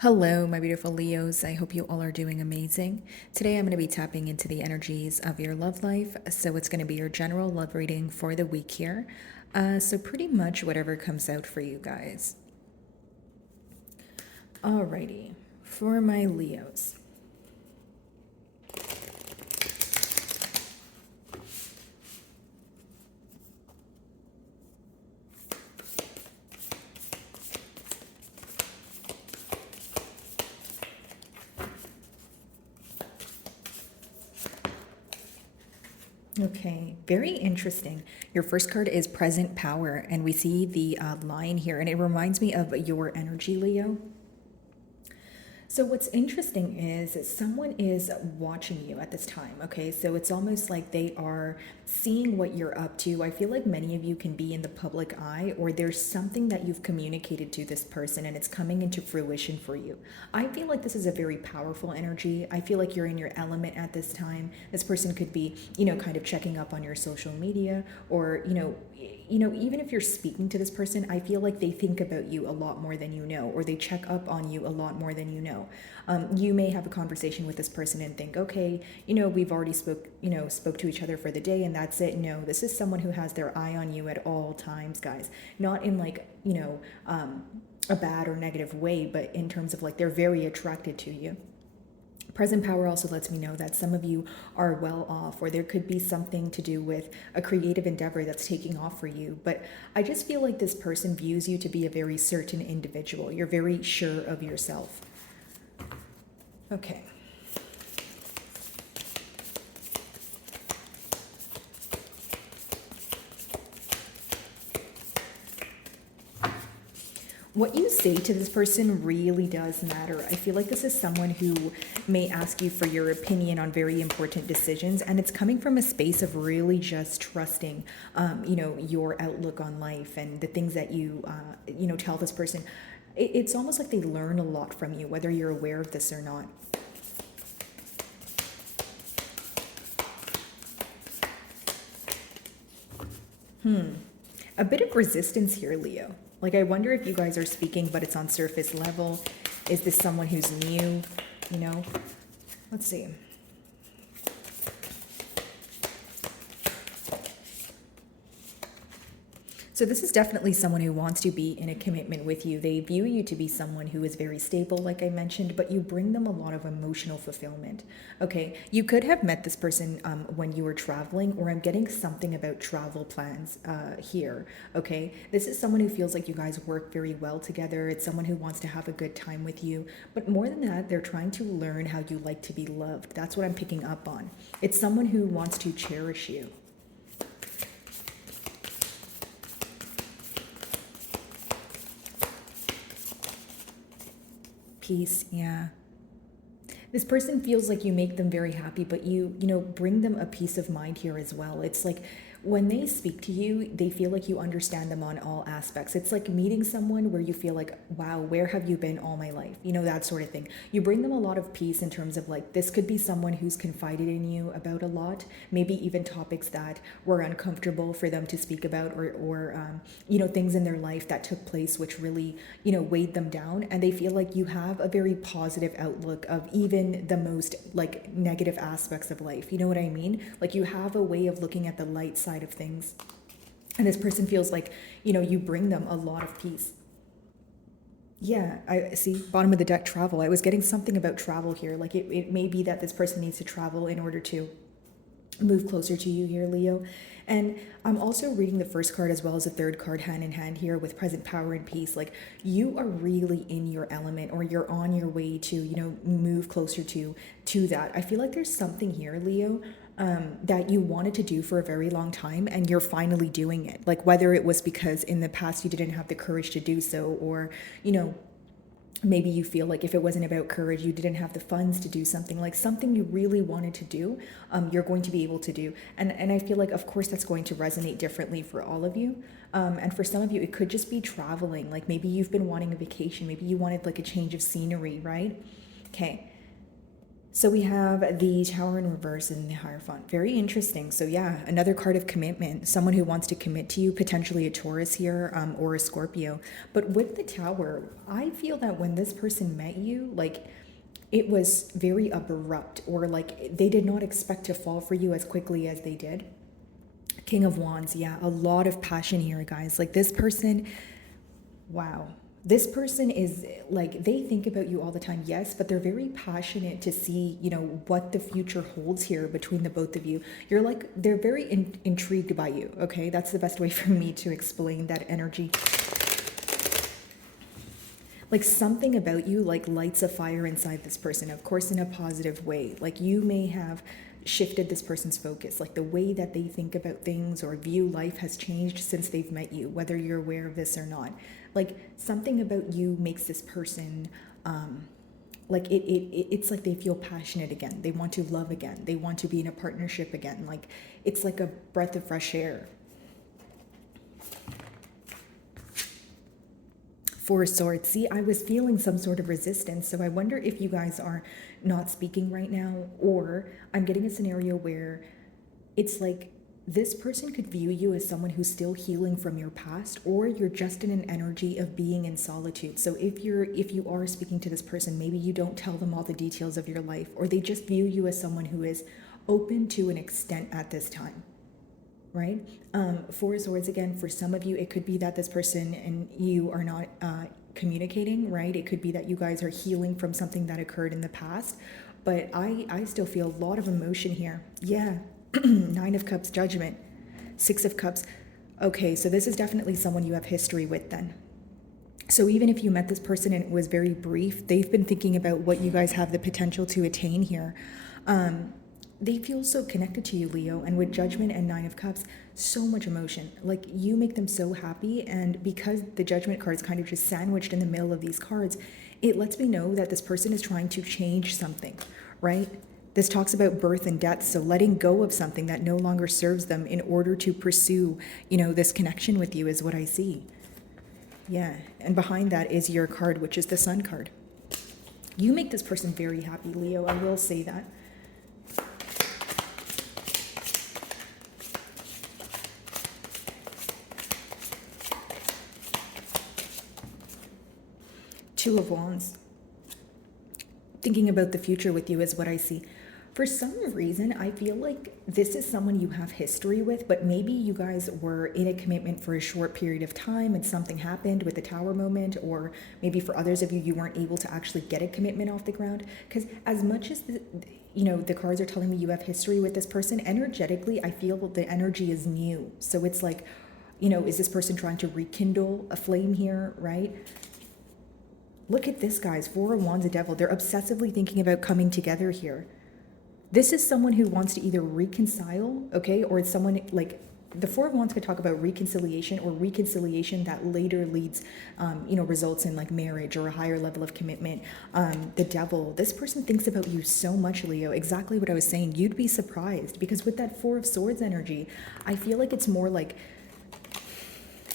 Hello, my beautiful Leos. I hope you all are doing amazing. Today, I'm going to be tapping into the energies of your love life. So, it's going to be your general love reading for the week here. So, pretty much whatever comes out for you guys. Alrighty, for my Leos. Okay, very interesting. Your first card is present power, and we see the line here, and it reminds me of your energy, Leo. So what's interesting is someone is watching you at this time, okay? So it's almost like they are seeing what you're up to. I feel like many of you can be in the public eye, or there's something that you've communicated to this person and it's coming into fruition for you. I feel like this is a very powerful energy. I feel like you're in your element at this time. This person could be, kind of checking up on your social media, or, even if you're speaking to this person, I feel like they think about you a lot more than you know, or they check up on you a lot more than you know. You may have a conversation with this person and think, okay, we've already spoke to each other for the day, and that's it. No, this is someone who has their eye on you at all times, guys. Not in like a bad or negative way, but in terms of like they're very attracted to you. Present power also lets me know that some of you are well off, or there could be something to do with a creative endeavor that's taking off for you. But I just feel like this person views you to be a very certain individual. You're very sure of yourself. Okay. What you say to this person really does matter. I feel like this is someone who may ask you for your opinion on very important decisions, and it's coming from a space of really just trusting, your outlook on life and the things that you tell this person. It's almost like they learn a lot from you, whether you're aware of this or not. A bit of resistance here, Leo. Like, I wonder if you guys are speaking, but it's on surface level. Is this someone who's new? You know? Let's see. So this is definitely someone who wants to be in a commitment with you. They view you to be someone who is very stable, like I mentioned, but you bring them a lot of emotional fulfillment. Okay, you could have met this person when you were traveling, or I'm getting something about travel plans here. Okay, this is someone who feels like you guys work very well together. It's someone who wants to have a good time with you. But more than that, they're trying to learn how you like to be loved. That's what I'm picking up on. It's someone who wants to cherish you. Peace, yeah. This person feels like you make them very happy, but you bring them a peace of mind here as well. It's like when they speak to you, they feel like you understand them on all aspects. It's like meeting someone where you feel like, wow, where have you been all my life? That sort of thing. You bring them a lot of peace in terms of like, this could be someone who's confided in you about a lot, maybe even topics that were uncomfortable for them to speak about, or things in their life that took place which really, weighed them down. And they feel like you have a very positive outlook of even the most like negative aspects of life. You know what I mean? Like you have a way of looking at the light side of things. And this person feels like, you bring them a lot of peace. Yeah, I see. Bottom of the deck, travel. I was getting something about travel here. Like it may be that this person needs to travel in order to move closer to you here, Leo. And I'm also reading the first card as well as the third card hand in hand here with present power and peace. Like you are really in your element, or you're on your way to, move closer to that. I feel like there's something here, Leo, that you wanted to do for a very long time, and you're finally doing it. Like whether it was because in the past you didn't have the courage to do so, or, maybe you feel like if it wasn't about courage, you didn't have the funds to do something, like something you really wanted to do, you're going to be able to do. And I feel like, of course, that's going to resonate differently for all of you. And for some of you, it could just be traveling. Like maybe you've been wanting a vacation. Maybe you wanted like a change of scenery, right? Okay. So we have the Tower in reverse and the Hierophant. Very interesting. So yeah, another card of commitment. Someone who wants to commit to you, potentially a Taurus here, or a Scorpio. But with the Tower, I feel that when this person met you, like it was very abrupt, or like they did not expect to fall for you as quickly as they did. King of Wands, yeah, a lot of passion here, guys. Like this person, wow. This person is like, they think about you all the time, yes, but they're very passionate to see, what the future holds here between the both of you. You're like, they're very intrigued by you, okay? That's the best way for me to explain that energy. Like something about you like lights a fire inside this person, of course, in a positive way. Like you may have shifted this person's focus, like the way that they think about things or view life has changed since they've met you, whether you're aware of this or not. Like something about you makes this person like it's like they feel passionate again, they want to love again, they want to be in a partnership again. Like it's like a breath of fresh air. Four of Swords. See, I was feeling some sort of resistance. So I wonder if you guys are not speaking right now, or I'm getting a scenario where it's like this person could view you as someone who's still healing from your past, or you're just in an energy of being in solitude. So if you are speaking to this person, maybe you don't tell them all the details of your life, or they just view you as someone who is open to an extent at this time. Right? Four of Swords, again, for some of you, it could be that this person and you are not communicating, right? It could be that you guys are healing from something that occurred in the past. But I still feel a lot of emotion here. Yeah. Nine of Cups, Judgment. Six of Cups. Okay, so this is definitely someone you have history with then. So even if you met this person and it was very brief, they've been thinking about what you guys have the potential to attain here. They feel so connected to you, Leo, and with Judgment and Nine of Cups, so much emotion. Like you make them so happy, and because the Judgment card is kind of just sandwiched in the middle of these cards, it lets me know that this person is trying to change something, right? This talks about birth and death, so letting go of something that no longer serves them in order to pursue, this connection with you is what I see. Yeah, and behind that is your card, which is the Sun card. You make this person very happy, Leo, I will say that. Two of Wands. Thinking about the future with you is what I see. For some reason, I feel like this is someone you have history with, but maybe you guys were in a commitment for a short period of time and something happened with the Tower moment, or maybe for others of you, you weren't able to actually get a commitment off the ground. Because as much as the cards are telling me you have history with this person, energetically, I feel the energy is new. So it's like, is this person trying to rekindle a flame here, right? Look at this, guys. Four of Wands, a Devil. They're obsessively thinking about coming together here. This is someone who wants to either reconcile, okay, or it's someone like the Four of Wands could talk about reconciliation, or reconciliation that later leads, results in like marriage or a higher level of commitment. The Devil, this person thinks about you so much, Leo. Exactly what I was saying. You'd be surprised, because with that Four of Swords energy, I feel like it's more like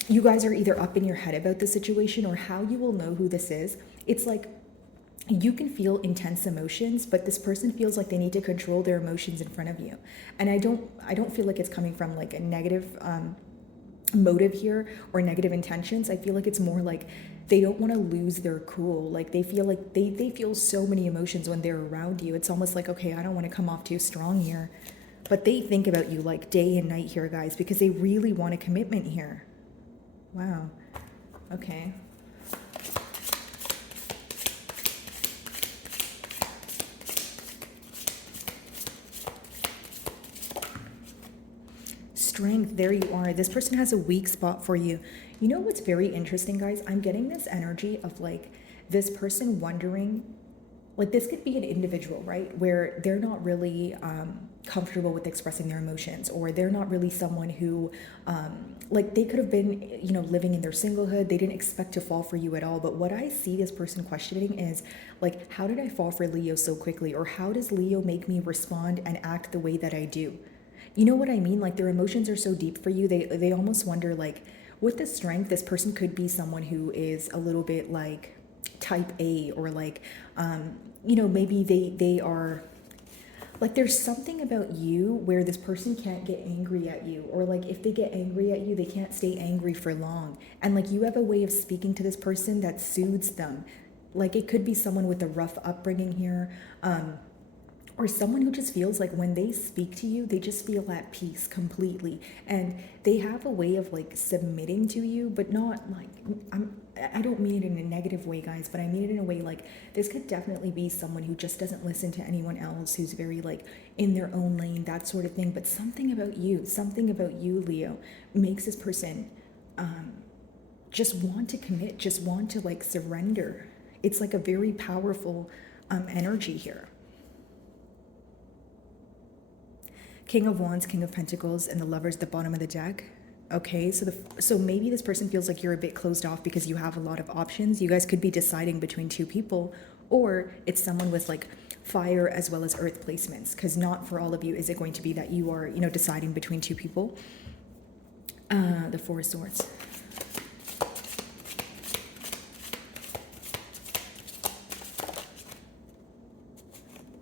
you guys are either up in your head about the situation, or how you will know who this is. It's like you can feel intense emotions, but this person feels like they need to control their emotions in front of you. And I don't feel like it's coming from like a negative motive here or negative intentions. I feel like it's more like they don't want to lose their cool. Like they feel so many emotions when they're around you. It's almost like, okay, I don't want to come off too strong here. But they think about you like day and night here, guys, because they really want a commitment here. Wow. Okay. Strength, there you are. This person has a weak spot for you. You know what's very interesting, guys? I'm getting this energy of like this person wondering, like this could be an individual, right? Where they're not really comfortable with expressing their emotions, or they're not really someone who, like they could have been, living in their singlehood. They didn't expect to fall for you at all. But what I see this person questioning is like, how did I fall for Leo so quickly? Or how does Leo make me respond and act the way that I do? You know what I mean? Like their emotions are so deep for you. They almost wonder, like, with the Strength, this person could be someone who is a little bit like type A, or like, maybe they are Like there's something about you where this person can't get angry at you, or like if they get angry at you, they can't stay angry for long. And like you have a way of speaking to this person that soothes them. Like it could be someone with a rough upbringing here. Or someone who just feels like when they speak to you, they just feel at peace completely. And they have a way of like submitting to you, but not like, I don't mean it in a negative way, guys, but I mean it in a way like this could definitely be someone who just doesn't listen to anyone else, who's very like in their own lane, that sort of thing. But something about you, Leo, makes this person just want to commit, just want to like surrender. It's like a very powerful energy here. King of Wands, King of Pentacles, and the Lovers at the bottom of the deck. Okay, so maybe this person feels like you're a bit closed off because you have a lot of options. You guys could be deciding between two people, or it's someone with like fire as well as earth placements, because not for all of you is it going to be that you are, deciding between two people. The Four of Swords.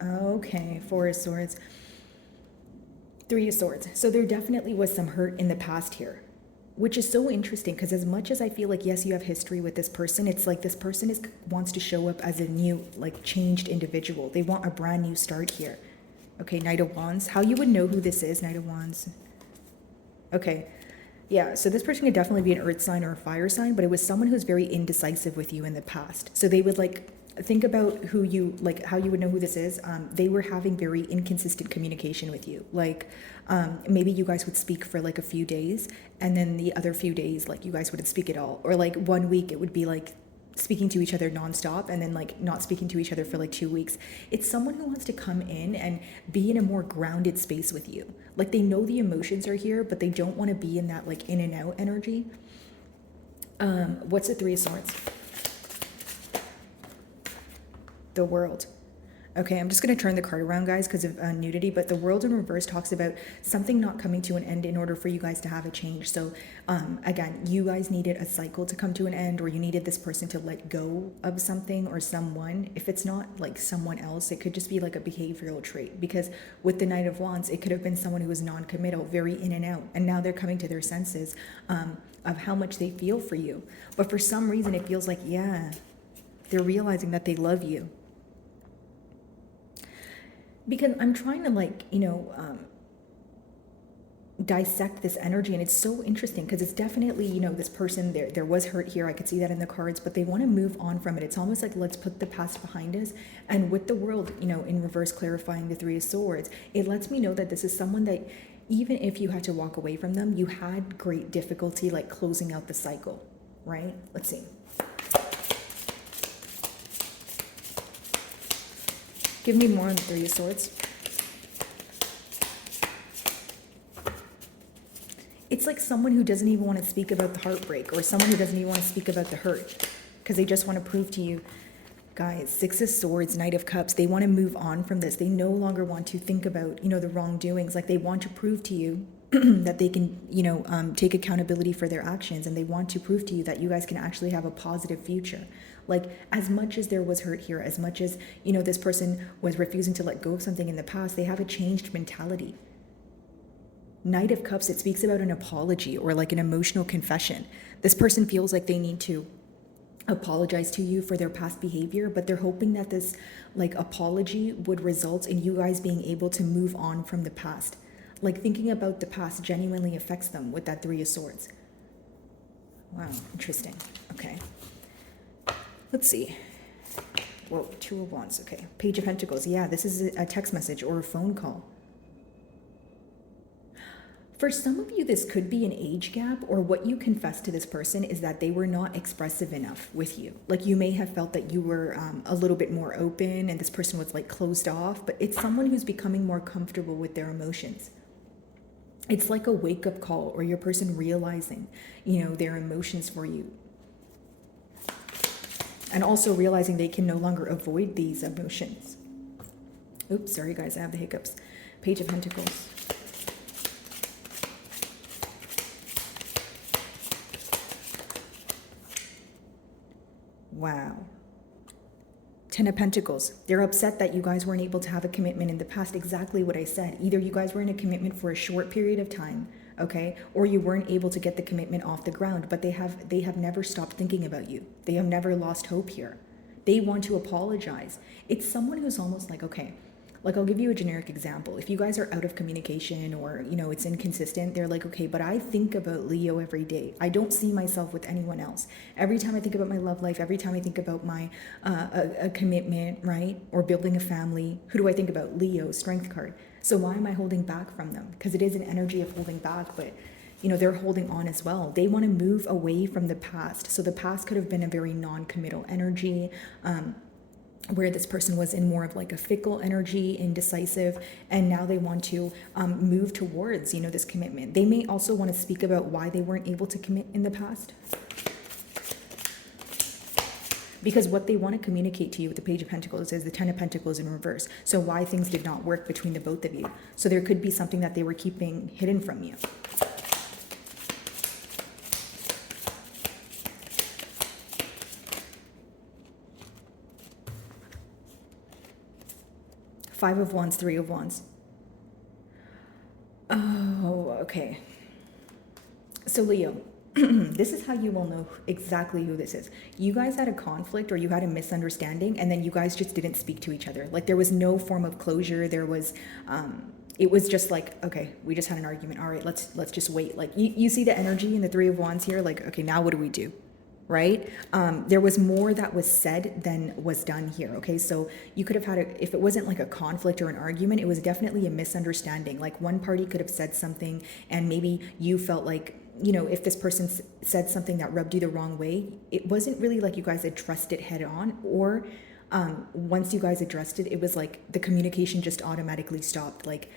Okay, Four of Swords. Three of Swords. So there definitely was some hurt in the past here, which is so interesting because as much as I feel like, yes, you have history with this person, it's like this person wants to show up as a new, like changed individual. They want a brand new start here. Okay, Knight of Wands. How you would know who this is, Knight of Wands. Okay, yeah, so this person could definitely be an earth sign or a fire sign, but it was someone who's very indecisive with you in the past. So they would like think about who you like, how you would know who this is. They were having very inconsistent communication with you. Like maybe you guys would speak for like a few days, and then the other few days like you guys wouldn't speak at all, or like 1 week it would be like speaking to each other nonstop, and then like not speaking to each other for like 2 weeks. It's someone who wants to come in and be in a more grounded space with you. Like they know the emotions are here, but they don't want to be in that like in and out energy. What's the Three of Swords? The World. Okay, I'm just going to turn the card around, guys, because of nudity, but the World in reverse talks about something not coming to an end in order for you guys to have a change. So again, you guys needed a cycle to come to an end, or you needed this person to let go of something or someone. If it's not like someone else, it could just be like a behavioral trait, because with the Knight of Wands, it could have been someone who was non-committal, very in and out, and now they're coming to their senses of how much they feel for you. But for some reason, it feels like, yeah, they're realizing that they love you. Because I'm trying to like, dissect this energy, and it's so interesting because it's definitely, this person, there was hurt here. I could see that in the cards, but they want to move on from it. It's almost like, let's put the past behind us. And with the World, in reverse clarifying the Three of Swords, it lets me know that this is someone that even if you had to walk away from them, you had great difficulty like closing out the cycle, right? Let's see. Give me more on the Three of Swords. It's like someone who doesn't even want to speak about the heartbreak, or someone who doesn't even want to speak about the hurt because they just want to prove to you, guys, Six of Swords, Knight of Cups, they want to move on from this. They no longer want to think about, the wrongdoings. Like they want to prove to you that they can, take accountability for their actions, and they want to prove to you that you guys can actually have a positive future. Like as much as there was hurt here, as much as, this person was refusing to let go of something in the past, they have a changed mentality. Knight of Cups, it speaks about an apology or like an emotional confession. This person feels like they need to apologize to you for their past behavior, but they're hoping that this like apology would result in you guys being able to move on from the past. Like thinking about the past genuinely affects them with that Three of Swords. Wow, interesting. Okay. Let's see. Whoa, Two of Wands. Okay. Page of Pentacles. Yeah, this is a text message or a phone call. For some of you, this could be an age gap, or what you confess to this person is that they were not expressive enough with you. Like you may have felt that you were a little bit more open and this person was like closed off, but it's someone who's becoming more comfortable with their emotions. It's like a wake-up call, or your person realizing, their emotions for you. And also realizing they can no longer avoid these emotions. Oops, sorry guys, I have the hiccups. Page of Pentacles. Wow. Ten of Pentacles. They're upset that you guys weren't able to have a commitment in the past. Exactly what I said. Either you guys were in a commitment for a short period of time, okay, or you weren't able to get the commitment off the ground, but they have never stopped thinking about you. They have never lost hope here. They want to apologize. It's someone who's almost like, okay, like I'll give you a generic example. If you guys are out of communication or, it's inconsistent, they're like, okay, but I think about Leo every day. I don't see myself with anyone else. Every time I think about my love life, every time I think about my a commitment, right? Or building a family, who do I think about? Leo, Strength card. So why am I holding back from them? Because it is an energy of holding back, but they're holding on as well. They want to move away from the past. So the past could have been a very non-committal energy, where this person was in more of like a fickle energy, indecisive, and now they want to move towards, this commitment. They may also want to speak about why they weren't able to commit in the past. Because what they want to communicate to you with the Page of Pentacles is the Ten of Pentacles in reverse. So why things did not work between the both of you. So there could be something that they were keeping hidden from you. Five of Wands, Three of Wands. Oh, okay. So Leo, this is how you will know exactly who this is. You guys had a conflict or you had a misunderstanding, and then you guys just didn't speak to each other. Like there was no form of closure. There was, it was just like, okay, we just had an argument. All right, let's just wait. Like you see the energy in the Three of Wands here. Like, okay, now what do we do? Right? There was more that was said than was done here. Okay, so you could have had if it wasn't like a conflict or an argument, it was definitely a misunderstanding. Like one party could have said something, and maybe you felt like, if this person said something that rubbed you the wrong way, it wasn't really like you guys addressed it head on, or once you guys addressed it, it was like the communication just automatically stopped. Like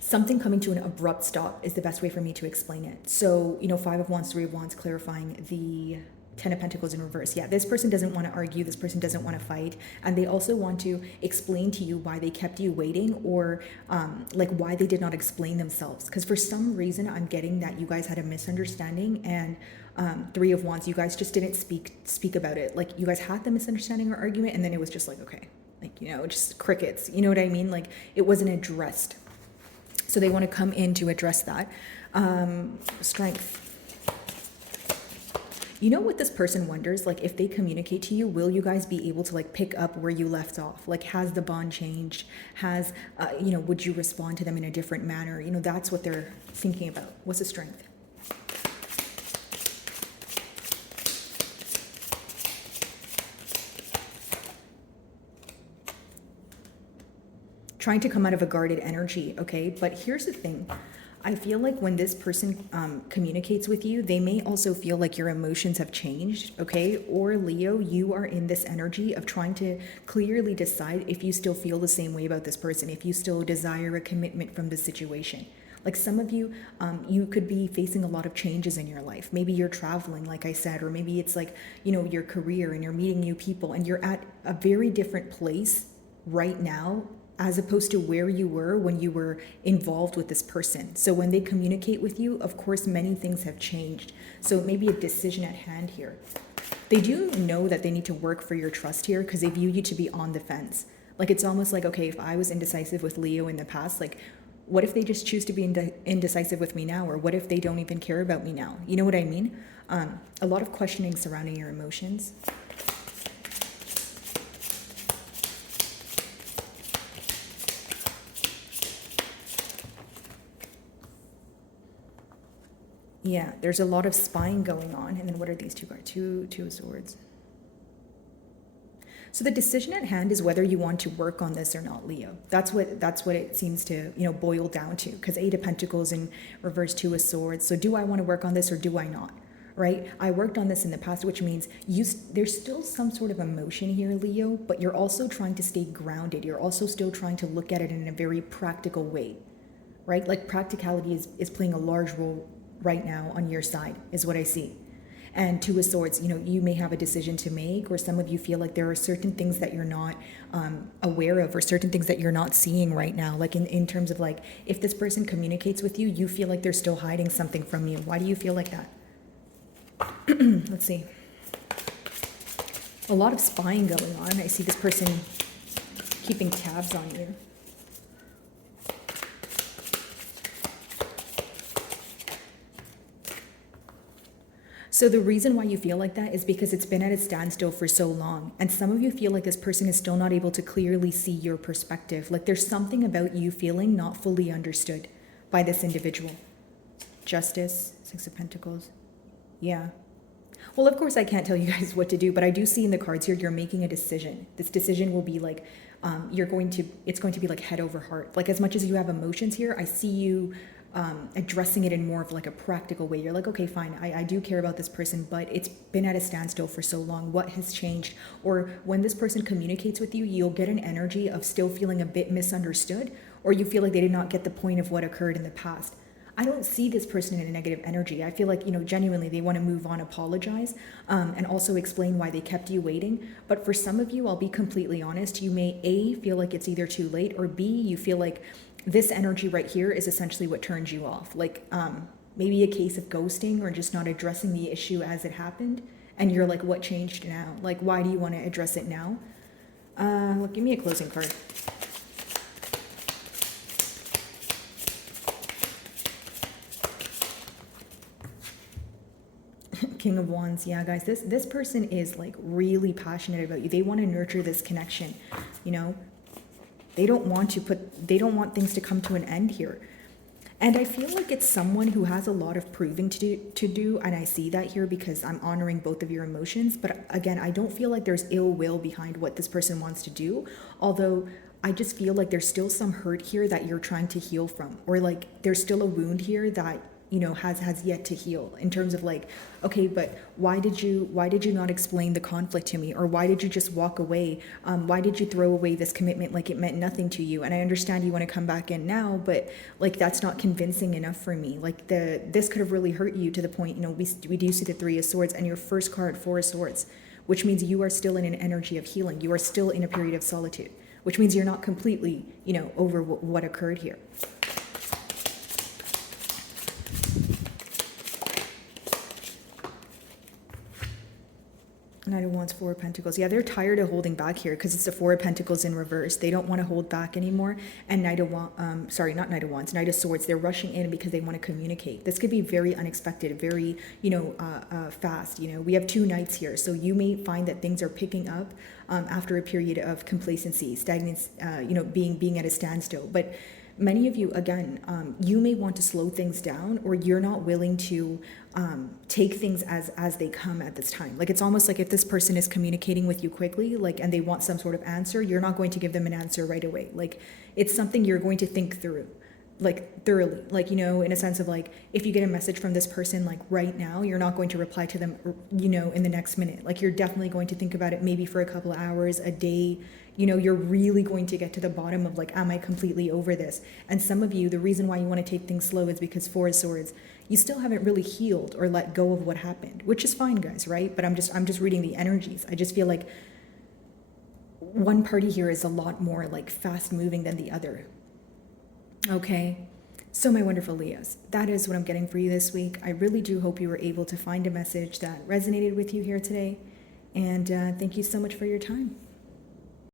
something coming to an abrupt stop is the best way for me to explain it. So, Five of Wands, Three of Wands, clarifying the Ten of Pentacles in reverse. Yeah, this person doesn't want to argue. This person doesn't want to fight. And they also want to explain to you why they kept you waiting, or like why they did not explain themselves. Because for some reason, I'm getting that you guys had a misunderstanding, and Three of Wands, you guys just didn't speak about it. Like you guys had the misunderstanding or argument, and then it was just like, okay, like, just crickets. You know what I mean? Like it wasn't addressed. So they want to come in to address that. Strength. You know what this person wonders? Like if they communicate to you, will you guys be able to like pick up where you left off? Like has the bond changed? Has, would you respond to them in a different manner? That's what they're thinking about. What's the strength? Trying to come out of a guarded energy, okay? But here's the thing. I feel like when this person communicates with you, they may also feel like your emotions have changed, okay? Or Leo, you are in this energy of trying to clearly decide if you still feel the same way about this person, if you still desire a commitment from this situation. Like some of you, you could be facing a lot of changes in your life. Maybe you're traveling, like I said, or maybe it's like, your career and you're meeting new people and you're at a very different place right now as opposed to where you were when you were involved with this person. So when they communicate with you, of course, many things have changed. So it may be a decision at hand here. They do know that they need to work for your trust here because they view you to be on the fence. Like it's almost like, okay, if I was indecisive with Leo in the past, like what if they just choose to be indecisive with me now? Or what if they don't even care about me now? You know what I mean? A lot of questioning surrounding your emotions. Yeah, there's a lot of spying going on. And then what are these two cards? Two of Swords. So the decision at hand is whether you want to work on this or not, Leo. That's what it seems to, boil down to. Because Eight of Pentacles in reverse, Two of Swords. So do I want to work on this or do I not? Right? I worked on this in the past, which means there's still some sort of emotion here, Leo, but you're also trying to stay grounded. You're also still trying to look at it in a very practical way, right? Like practicality is playing a large role right now on your side, is what I see. And Two of Swords, you may have a decision to make, or some of you feel like there are certain things that you're not aware of, or certain things that you're not seeing right now. Like in terms of like, if this person communicates with you, you feel like they're still hiding something from you. Why do you feel like that? Let's see. A lot of spying going on. I see this person keeping tabs on you. So the reason why you feel like that is because it's been at a standstill for so long. And some of you feel like this person is still not able to clearly see your perspective. Like there's something about you feeling not fully understood by this individual. Justice, Six of Pentacles. Yeah. Well, of course, I can't tell you guys what to do, but I do see in the cards here, you're making a decision. This decision will be like, it's going to be like head over heart. Like as much as you have emotions here, I see you addressing it in more of like a practical way. You're like, okay, fine, I do care about this person, but it's been at a standstill for so long. What has changed? Or when this person communicates with you, you'll get an energy of still feeling a bit misunderstood, or you feel like they did not get the point of what occurred in the past. I don't see this person in a negative energy. I feel like, genuinely they want to move on, apologize, and also explain why they kept you waiting. But for some of you, I'll be completely honest, you may A, feel like it's either too late, or B, you feel like this energy right here is essentially what turns you off. Like maybe a case of ghosting or just not addressing the issue as it happened. And you're like, what changed now? Like, why do you want to address it now? Look, give me a closing card. King of Wands. Yeah, guys, this person is like really passionate about you. They want to nurture this connection, They don't want things to come to an end here. And I feel like it's someone who has a lot of proving to do, and I see that here because I'm honoring both of your emotions. But again, I don't feel like there's ill will behind what this person wants to do, although I just feel like there's still some hurt here that you're trying to heal from, or like there's still a wound here that has yet to heal, in terms of like, okay, but why did you not explain the conflict to me? Or why did you just walk away? Why did you throw away this commitment like it meant nothing to you? And I understand you want to come back in now, but like that's not convincing enough for me. Like this could have really hurt you to the point, we do see the Three of Swords and your first card, Four of Swords, which means you are still in an energy of healing. You are still in a period of solitude, which means you're not completely, over what occurred here. Knight of Wands, Four of Pentacles. Yeah, they're tired of holding back here because it's the Four of Pentacles in reverse. They don't want to hold back anymore. And Knight of Swords. They're rushing in because they want to communicate. This could be very unexpected, very, fast. We have two knights here. So you may find that things are picking up after a period of complacency, stagnance, being at a standstill. But many of you, again, you may want to slow things down, or you're not willing to take things as they come at this time. Like it's almost like if this person is communicating with you quickly, and they want some sort of answer, you're not going to give them an answer right away. Like it's something you're going to think through, like thoroughly, in a sense of like, if you get a message from this person, like right now, you're not going to reply to them, in the next minute. Like you're definitely going to think about it maybe for a couple of hours, a day. You're really going to get to the bottom of like, am I completely over this? And some of you, the reason why you want to take things slow is because Four of Swords, you still haven't really healed or let go of what happened, which is fine, guys, right? But I'm just reading the energies. I just feel like one party here is a lot more like fast moving than the other. Okay. So my wonderful Leos, that is what I'm getting for you this week. I really do hope you were able to find a message that resonated with you here today. And thank you so much for your time.